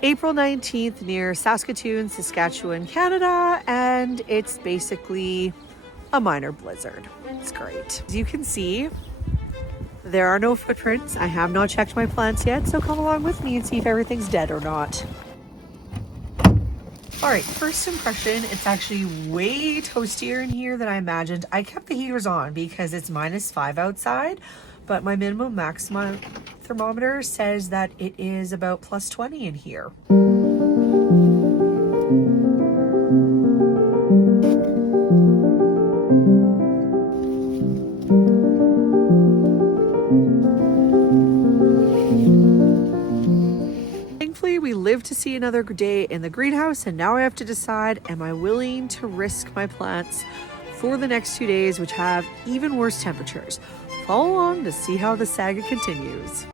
April 19th near Saskatoon, Saskatchewan, Canada, and it's basically a minor blizzard. It's great. As you can see, there are no footprints. I have not checked my plants yet, so come along with me and see if everything's dead or not. All right, first impression, it's actually way toastier in here than I imagined. I kept the heaters on because it's -5 outside, but my minimum maximum thermometer says that it is about +20 in here. Thankfully, we live to see another day in the greenhouse, and now I have to decide, am I willing to risk my plants for the next 2 days, which have even worse temperatures? Follow along to see how the saga continues.